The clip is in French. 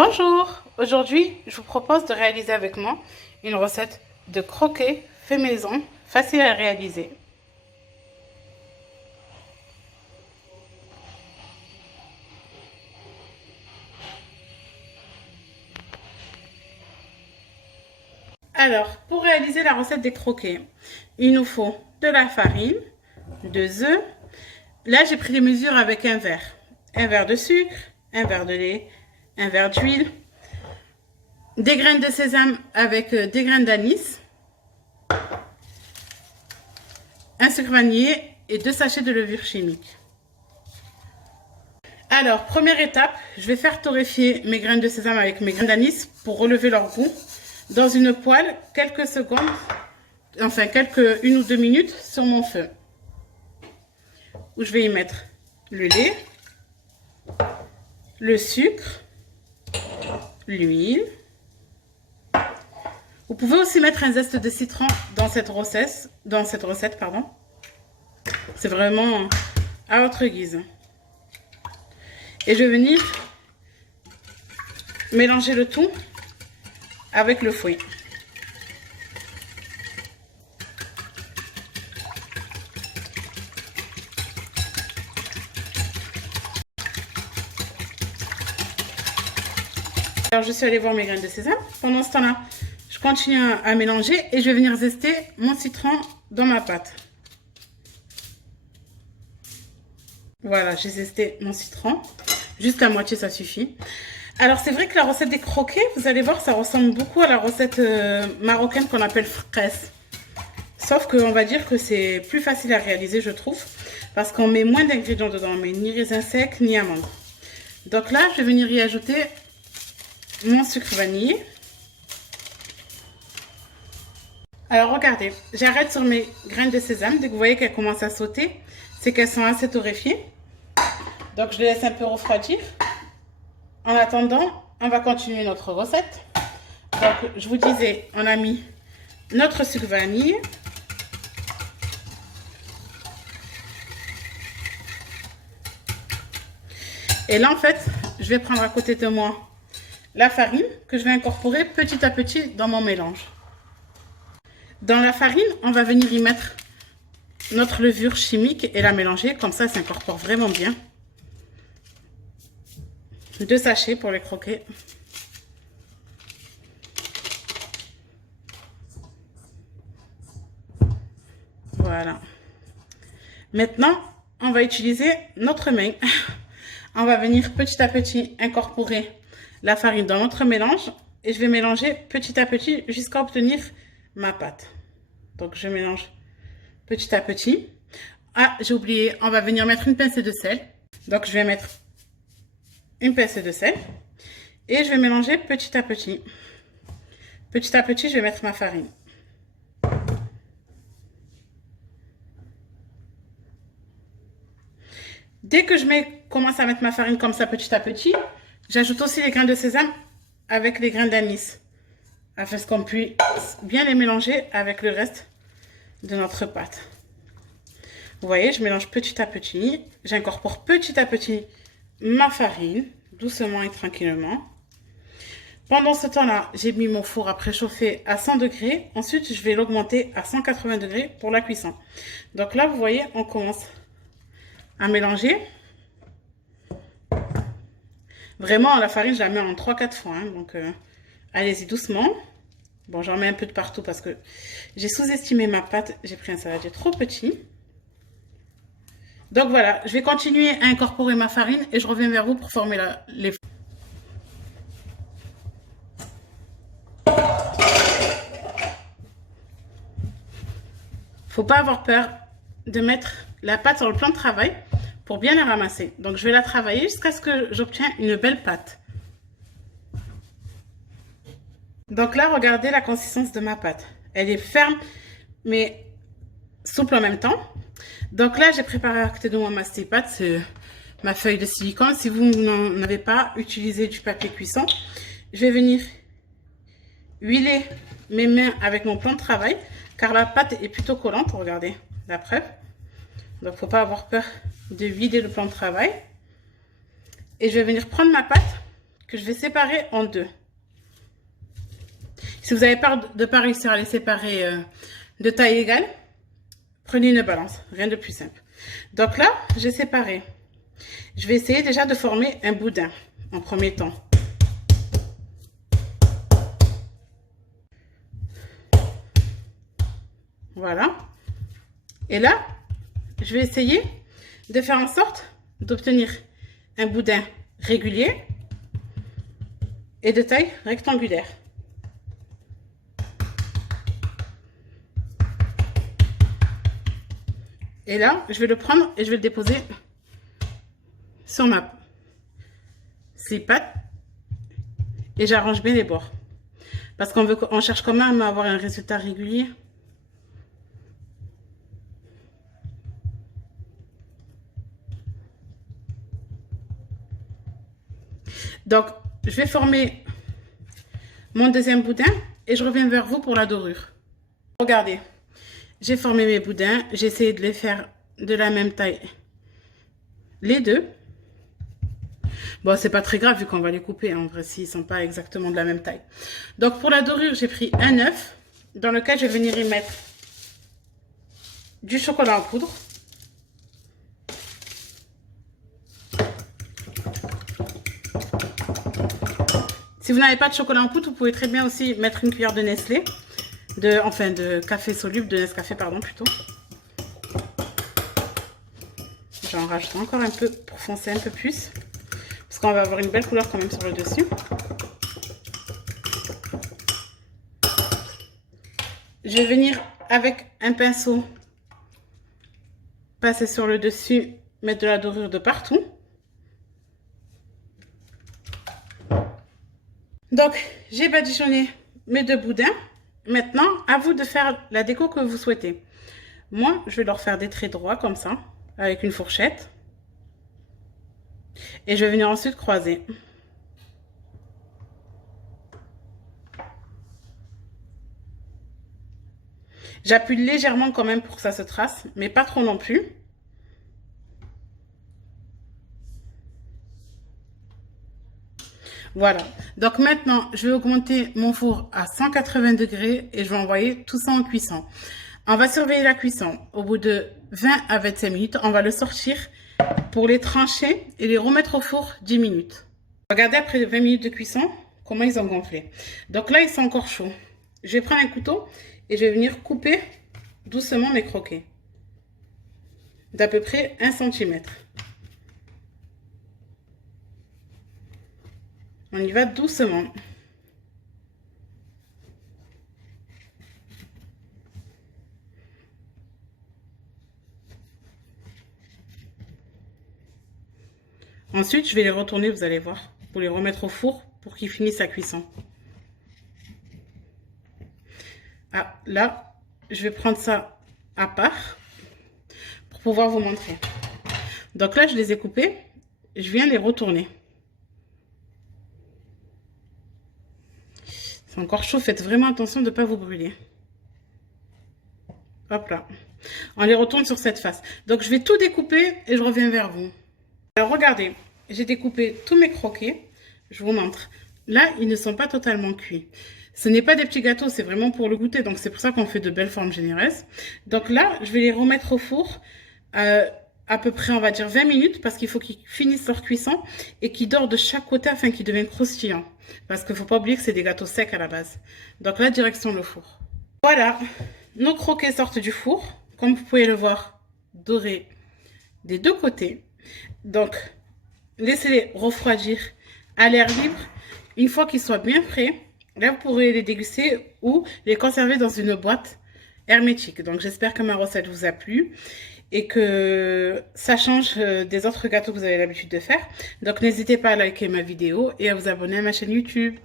Bonjour, aujourd'hui je vous propose de réaliser avec moi une recette de croquets fait maison, facile à réaliser. Alors, pour réaliser la recette des croquets, il nous faut de la farine, 2 œufs. Là j'ai pris les mesures avec un verre de sucre, un verre de lait, un verre d'huile, des graines de sésame avec des graines d'anis, un sucre vanillé et 2 sachets de levure chimique. Alors, première étape, je vais faire torréfier mes graines de sésame avec mes graines d'anis pour relever leur goût dans une poêle quelques secondes, enfin une ou 2 minutes sur mon feu. Où je vais y mettre le lait, le sucre, l'huile. Vous pouvez aussi mettre un zeste de citron dans cette recette, pardon. C'est vraiment à votre guise. Et je vais venir mélanger le tout avec le fouet. Alors je suis allée voir mes graines de sésame. Pendant ce temps-là, je continue à mélanger et je vais venir zester mon citron dans ma pâte. Voilà, j'ai zesté mon citron. Juste à moitié, ça suffit. Alors, c'est vrai que la recette des croquets, vous allez voir, ça ressemble beaucoup à la recette marocaine qu'on appelle fraise. Sauf qu'on va dire que c'est plus facile à réaliser, je trouve. Parce qu'on met moins d'ingrédients dedans. On met ni raisins secs, ni amandes. Donc là, je vais venir y ajouter mon sucre vanillé. Alors, regardez, j'arrête sur mes graines de sésame. Dès que vous voyez qu'elles commencent à sauter, c'est qu'elles sont assez torréfiées. Donc, je les laisse un peu refroidir. En attendant, on va continuer notre recette. Donc, je vous disais, on a mis notre sucre vanille. Et là, en fait, je vais prendre à côté de moi la farine que je vais incorporer petit à petit dans mon mélange. Dans la farine, on va venir y mettre notre levure chimique et la mélanger. Comme ça s'incorpore vraiment bien. 2 sachets pour les croquets. Voilà. Maintenant, on va utiliser notre main. On va venir petit à petit incorporer la farine dans notre mélange. Et je vais mélanger petit à petit jusqu'à obtenir ma pâte. Donc, je mélange petit à petit. Ah, j'ai oublié, on va venir mettre une pincée de sel. Donc, je vais mettre une pincée de sel et je vais mélanger petit à petit. Petit à petit, je vais mettre ma farine. Dès que je commence à mettre ma farine comme ça petit à petit, j'ajoute aussi les grains de sésame avec les grains d'anis afin qu'on puisse bien les mélanger avec le reste de notre pâte. Vous voyez, je mélange petit à petit, j'incorpore petit à petit ma farine, doucement et tranquillement. Pendant ce temps-là, j'ai mis mon four à préchauffer à 100 degrés. Ensuite, je vais l'augmenter à 180 degrés pour la cuisson. Donc là, vous voyez, on commence à mélanger. Vraiment, la farine, je la mets en 3-4 fois. Hein, donc, allez-y doucement. Bon, j'en mets un peu de partout parce que j'ai sous-estimé ma pâte. J'ai pris un saladier trop petit. Donc voilà, je vais continuer à incorporer ma farine et je reviens vers vous pour former les... Faut pas avoir peur de mettre la pâte sur le plan de travail pour bien la ramasser. Donc je vais la travailler jusqu'à ce que j'obtienne une belle pâte. Donc là, regardez la consistance de ma pâte. Elle est ferme mais souple en même temps. Donc là, j'ai préparé à côté de moi ma pâte, c'est ma feuille de silicone. Si vous n'en avez pas, utilisez du papier cuisson. Je vais venir huiler mes mains avec mon plan de travail, car la pâte est plutôt collante, regardez, la preuve. Donc, il ne faut pas avoir peur de vider le plan de travail. Et je vais venir prendre ma pâte que je vais séparer en deux. Si vous n'avez peur de ne pas réussir à les séparer de taille égale, prenez une balance, rien de plus simple. Donc là, j'ai séparé. Je vais essayer déjà de former un boudin en premier temps. Voilà. Et là, je vais essayer de faire en sorte d'obtenir un boudin régulier et de taille rectangulaire. Et là, je vais le prendre et je vais le déposer sur ma slip pad et j'arrange bien les bords parce qu'on cherche quand même à avoir un résultat régulier. Donc, je vais former mon deuxième boudin et je reviens vers vous pour la dorure. Regardez, j'ai formé mes boudins, j'ai essayé de les faire de la même taille, les deux. Bon, c'est pas très grave vu qu'on va les couper, en vrai, s'ils sont pas exactement de la même taille. Donc, pour la dorure, j'ai pris un œuf dans lequel je vais venir y mettre du chocolat en poudre. Si vous n'avez pas de chocolat en poudre, vous pouvez très bien aussi mettre une cuillère de Nestlé, de café soluble, de Nescafé, pardon, plutôt. J'en rajoute encore un peu pour foncer un peu plus, parce qu'on va avoir une belle couleur quand même sur le dessus. Je vais venir avec un pinceau passer sur le dessus, mettre de la dorure de partout. Donc, j'ai badigeonné mes deux boudins. Maintenant, à vous de faire la déco que vous souhaitez. Moi, je vais leur faire des traits droits comme ça, avec une fourchette. Et je vais venir ensuite croiser. J'appuie légèrement quand même pour que ça se trace, mais pas trop non plus. Voilà, donc maintenant, je vais augmenter mon four à 180 degrés et je vais envoyer tout ça en cuisson. On va surveiller la cuisson. Au bout de 20 à 25 minutes, on va le sortir pour les trancher et les remettre au four 10 minutes. Regardez après 20 minutes de cuisson, comment ils ont gonflé. Donc là, ils sont encore chauds. Je vais prendre un couteau et je vais venir couper doucement mes croquets. D'à peu près 1 cm. On y va doucement. Ensuite, je vais les retourner, vous allez voir, pour les remettre au four pour qu'ils finissent la cuisson. Ah, là, je vais prendre ça à part pour pouvoir vous montrer. Donc là, je les ai coupés. Je viens les retourner. C'est encore chaud, faites vraiment attention de ne pas vous brûler. Hop là. On les retourne sur cette face. Donc, je vais tout découper et je reviens vers vous. Alors, regardez, j'ai découpé tous mes croquets. Je vous montre. Là, ils ne sont pas totalement cuits. Ce n'est pas des petits gâteaux, c'est vraiment pour le goûter. Donc, c'est pour ça qu'on fait de belles formes généreuses. Donc là, je vais les remettre au four à peu près, on va dire, 20 minutes parce qu'il faut qu'ils finissent leur cuisson et qu'ils dorent de chaque côté afin qu'ils deviennent croustillants. Parce qu'il ne faut pas oublier que c'est des gâteaux secs à la base. Donc là, direction le four. Voilà, nos croquets sortent du four. Comme vous pouvez le voir, dorés des deux côtés. Donc, laissez-les refroidir à l'air libre. Une fois qu'ils soient bien frais, là, vous pourrez les déguster ou les conserver dans une boîte hermétique. Donc, j'espère que ma recette vous a plu et que ça change des autres gâteaux que vous avez l'habitude de faire. Donc, n'hésitez pas à liker ma vidéo et à vous abonner à ma chaîne YouTube.